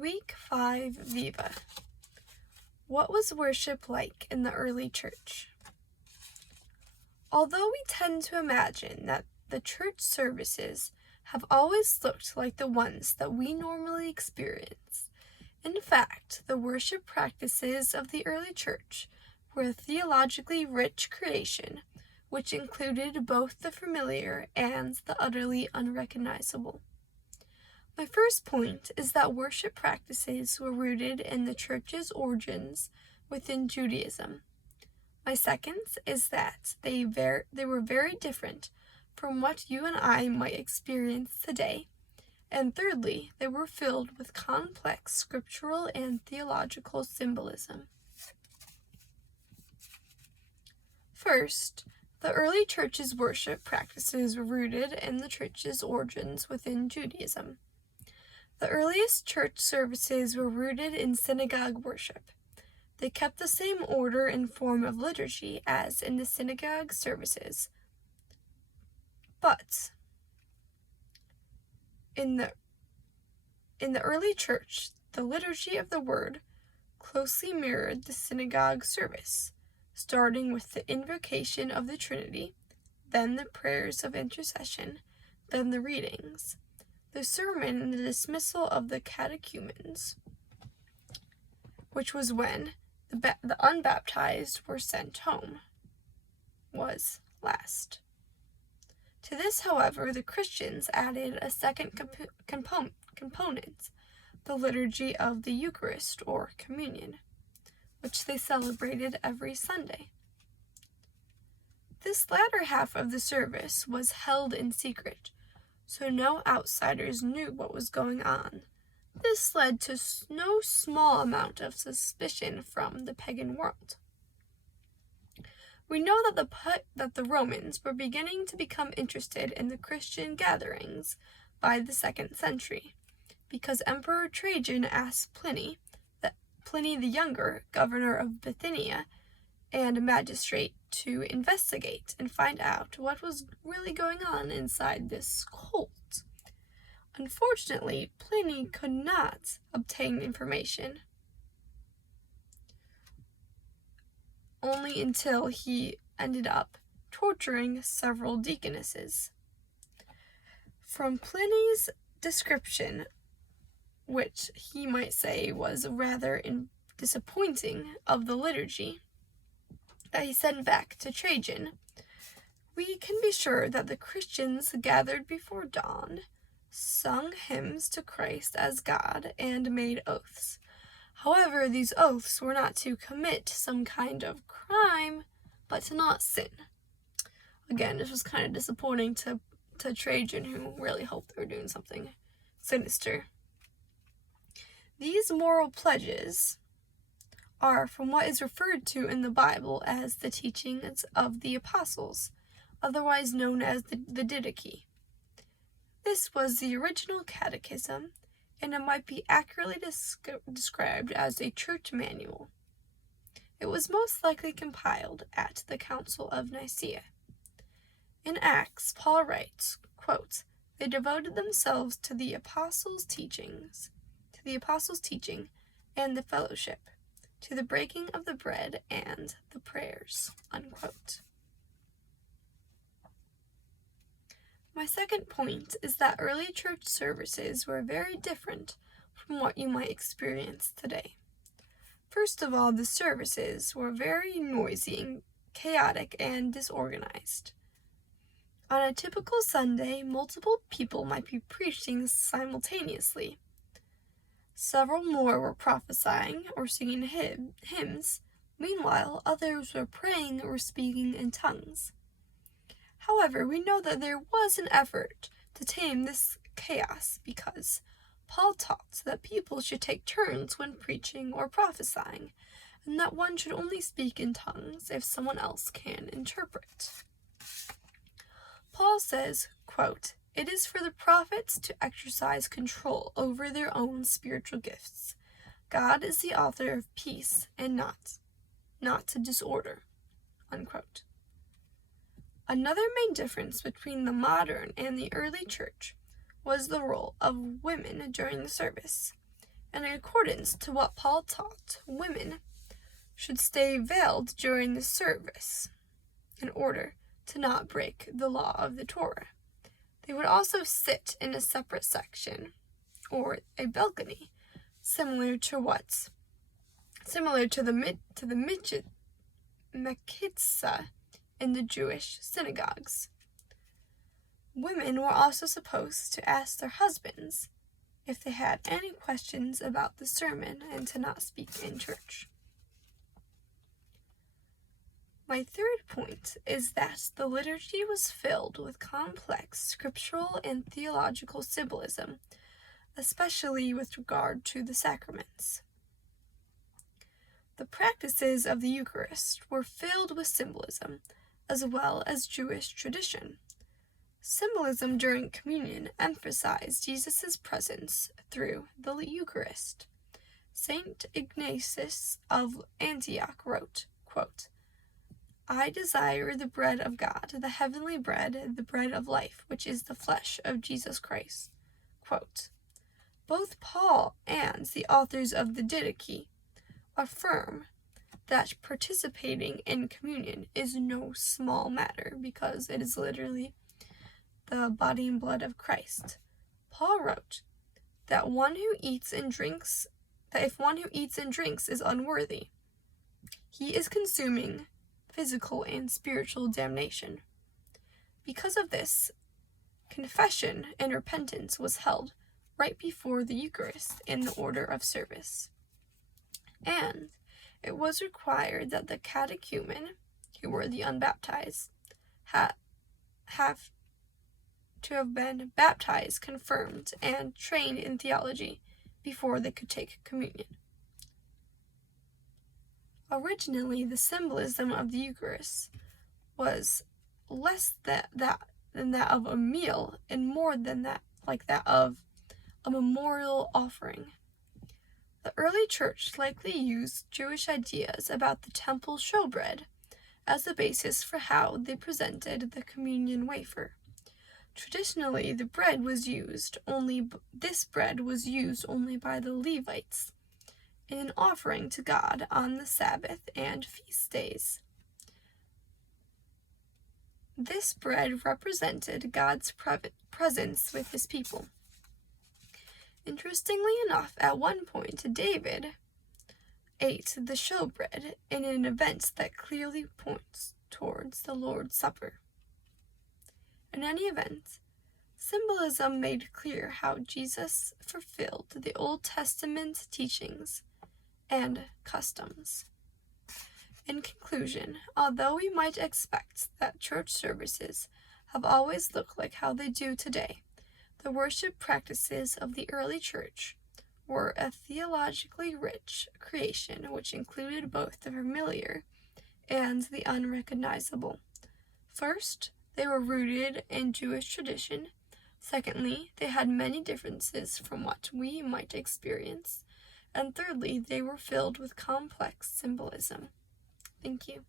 Week 5, Viva. What was worship like in the early church? Although we tend to imagine that the church services have always looked like the ones that we normally experience, in fact, the worship practices of the early church were a theologically rich creation, which included both the familiar and the utterly unrecognizable. My first point is that worship practices were rooted in the church's origins within Judaism. My second is that they were very different from what you and I might experience today. And thirdly, they were filled with complex scriptural and theological symbolism. First, the early church's worship practices were rooted in the church's origins within Judaism. The earliest church services were rooted in synagogue worship. They kept the same order and form of liturgy as in the synagogue services. But in the early church, the liturgy of the word closely mirrored the synagogue service, starting with the invocation of the Trinity, then the prayers of intercession, then the readings, the sermon and the dismissal of the catechumens, which was when the unbaptized were sent home, was last. To this, however, the Christians added a second component, the liturgy of the Eucharist or communion, which they celebrated every Sunday. This latter half of the service was held in secret, so no outsiders knew what was going on. This led to no small amount of suspicion from the pagan world. We know that the Romans were beginning to become interested in the Christian gatherings by the 2nd century, because Emperor Trajan asked Pliny the Younger, governor of Bithynia and a magistrate, to investigate and find out what was really going on inside this cult. Unfortunately, Pliny could not obtain information, only until he ended up torturing several deaconesses. From Pliny's description, which he might say was rather disappointing of the liturgy that he sent back to Trajan, we can be sure that the Christians gathered before dawn, sung hymns to Christ as God, and made oaths. However, these oaths were not to commit some kind of crime, but to not sin. Again, this was kind of disappointing to Trajan, who really hoped they were doing something sinister. These moral pledges are from what is referred to in the Bible as the teachings of the apostles, otherwise known as the Didache. This was the original catechism, and it might be accurately described as a church manual. It was most likely compiled at the Council of Nicaea. In Acts, Paul writes, quote, "They devoted themselves to the apostles' teaching and the fellowship, to the breaking of the bread and the prayers," unquote. My second point is that early church services were very different from what you might experience today. First of all, the services were very noisy, chaotic, and disorganized. On a typical Sunday, multiple people might be preaching simultaneously. Several more were prophesying or singing hymns. Meanwhile, others were praying or speaking in tongues. However, we know that there was an effort to tame this chaos because Paul taught that people should take turns when preaching or prophesying, and that one should only speak in tongues if someone else can interpret. Paul says, quote, "It is for the prophets to exercise control over their own spiritual gifts. God is the author of peace and not to disorder," unquote. Another main difference between the modern and the early church was the role of women during the service. and in accordance to what Paul taught, women should stay veiled during the service in order to not break the law of the Torah. They would also sit in a separate section, or a balcony, similar to the Mechitzah in the Jewish synagogues. Women were also supposed to ask their husbands if they had any questions about the sermon and to not speak in church. My third point is that the liturgy was filled with complex scriptural and theological symbolism, especially with regard to the sacraments. The practices of the Eucharist were filled with symbolism, as well as Jewish tradition. Symbolism during communion emphasized Jesus' presence through the Eucharist. Saint Ignatius of Antioch wrote, quote, "I desire the bread of God, the heavenly bread, the bread of life, which is the flesh of Jesus Christ." Quote, both Paul and the authors of the Didache affirm that participating in communion is no small matter because it is literally the body and blood of Christ. Paul wrote that if one who eats and drinks is unworthy, he is consuming physical and spiritual damnation. Because of this, confession and repentance was held right before the Eucharist in the order of service. And it was required that the catechumen, who were the unbaptized, have to have been baptized, confirmed, and trained in theology before they could take communion. Originally, the symbolism of the Eucharist was less than that of a meal and more than that of a memorial offering. The early church likely used Jewish ideas about the temple showbread as the basis for how they presented the communion wafer. Traditionally, this bread was used only by the Levites in an offering to God on the Sabbath and feast days. This bread represented God's presence with his people. Interestingly enough, at one point, David ate the showbread in an event that clearly points towards the Lord's Supper. In any event, symbolism made clear how Jesus fulfilled the Old Testament teachings and customs. In conclusion, although we might expect that church services have always looked like how they do today, the worship practices of the early church were a theologically rich creation which included both the familiar and the unrecognizable. First, they were rooted in Jewish tradition. Secondly, they had many differences from what we might experience. And thirdly, they were filled with complex symbolism. Thank you.